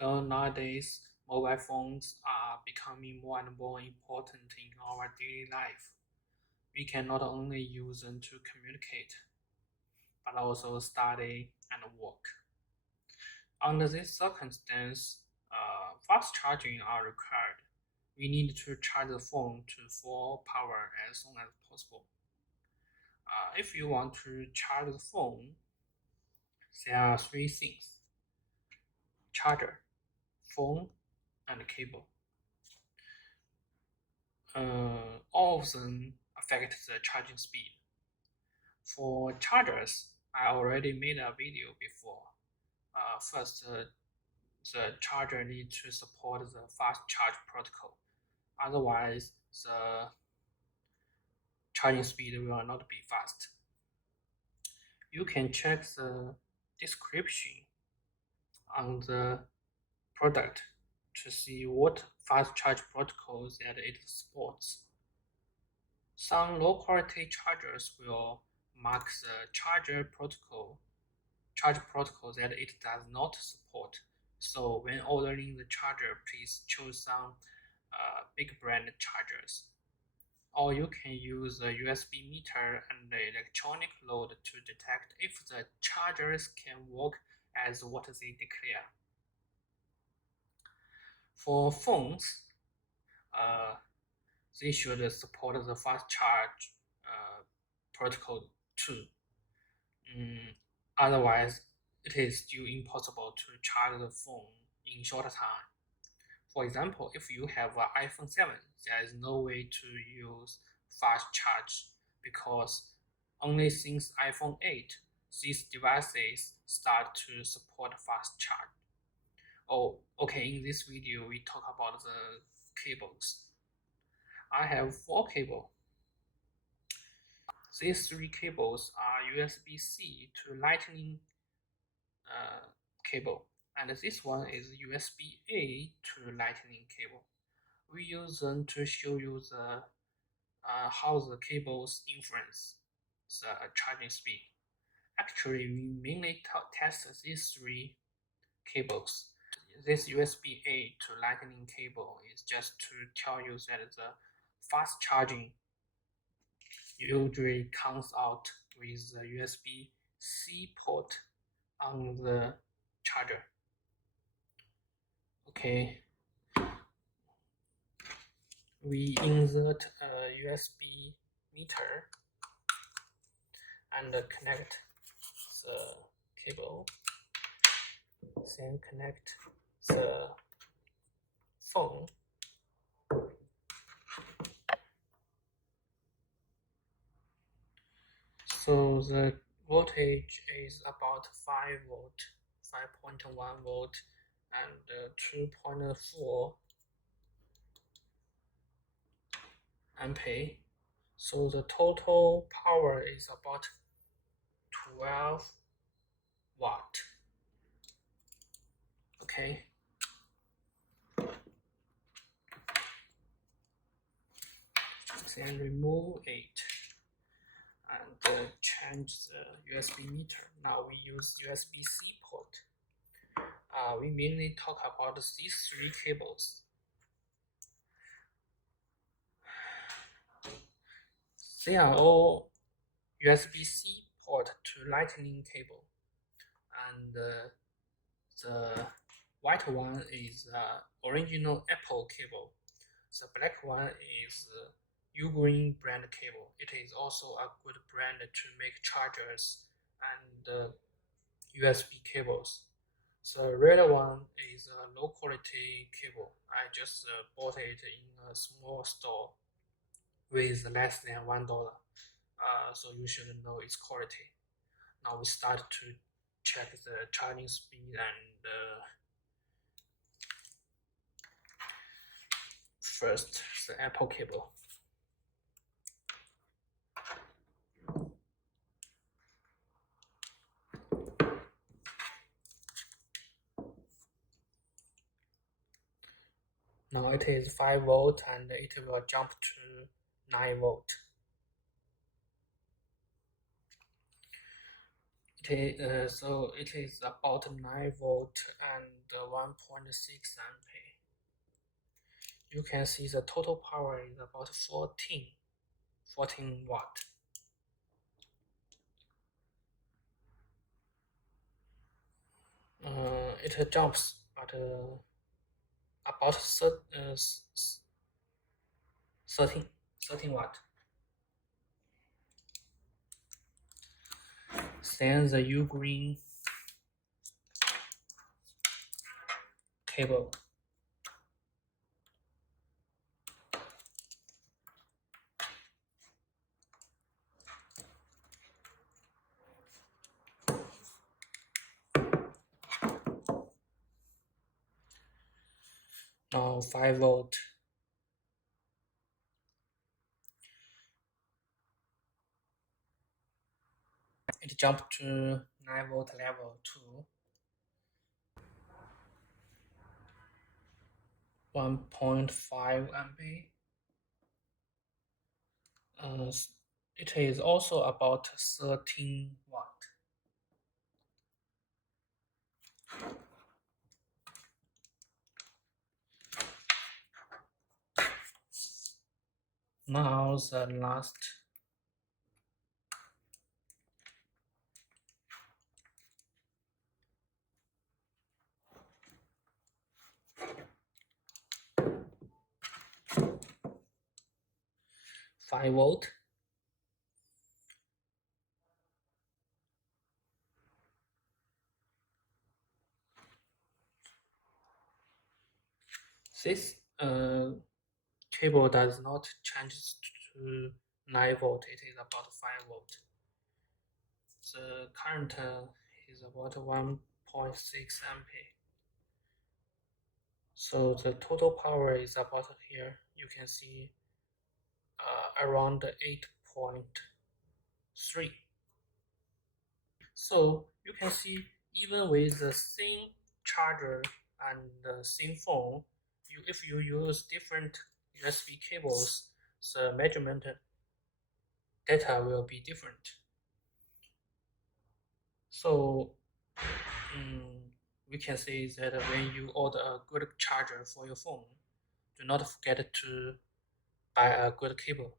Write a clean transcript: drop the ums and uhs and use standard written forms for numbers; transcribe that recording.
Nowadays, mobile phones are becoming more and more important in our daily life. We can not only use them to communicate, but also study and work. Under this circumstance, fast charging are required. We need to charge the phone to full power as soon as possible. If you want to charge the phone, there are three things: charger, phone, and cable. All of them affect the charging speed. For chargers, I already made a video before. First, the charger needs to support the fast charge protocol. Otherwise, the charging speed will not be fast. You can check the description on the product to see what fast charge protocols that it supports. Some low-quality chargers will mark the charge protocol that it does not support. So when ordering the charger, please choose some big brand chargers. Or you can use a USB meter and the electronic load to detect if the chargers can work as what they declare. For phones, they should support the fast charge protocol too. Otherwise, it is still impossible to charge the phone in short time. For example, if you have an iPhone 7, there is no way to use fast charge because only since iPhone 8, these devices start to support fast charge. Oh, okay, in this video, we talk about the cables. I have 4 cables. These 3 cables are USB-C to Lightning cable, and this one is USB-A to Lightning cable. We use them to show you how the cables influence the charging speed. Actually, we mainly test these 3 cables. This USB-A to Lightning cable is just to tell you that the fast charging usually comes out with the USB-C port on the charger. Okay, we insert a USB meter and connect the cable, then connect the phone. So the voltage is about 5 volt, 5.1 volt, and 2.4 ampere. So the total power is about 12 watt. Okay. Then remove it and change the USB meter. Now we use USB-C port. We mainly talk about these 3 cables. They are all USB-C port to Lightning cable, and the white one is original Apple cable. The black one is Ugreen brand cable. It is also a good brand to make chargers and USB cables. The red one is a low quality cable. I just bought it in a small store with less than $1. So you should know its quality. Now we start to check the charging speed and first the Apple cable. Now it is 5 volt and it will jump to 9 volt. So it is about 9 volt and 1.6 ampere. You can see the total power is about 14 watt. It jumps at about 13 watt. Then the U-green cable. Now 5 volt. It jumped to 9 volt level to 1.5 ampere. It is also about 13 watt. Now the last 5 volt. This cable does not change to 9 volt, it is about 5 volt. The current is about 1.6 ampere. So the total power is about here. You can see around 8.3. So you can see even with the same charger and the same phone, if you use different USB cables, the measurement data will be different. So we can say that when you order a good charger for your phone, do not forget to buy a good cable.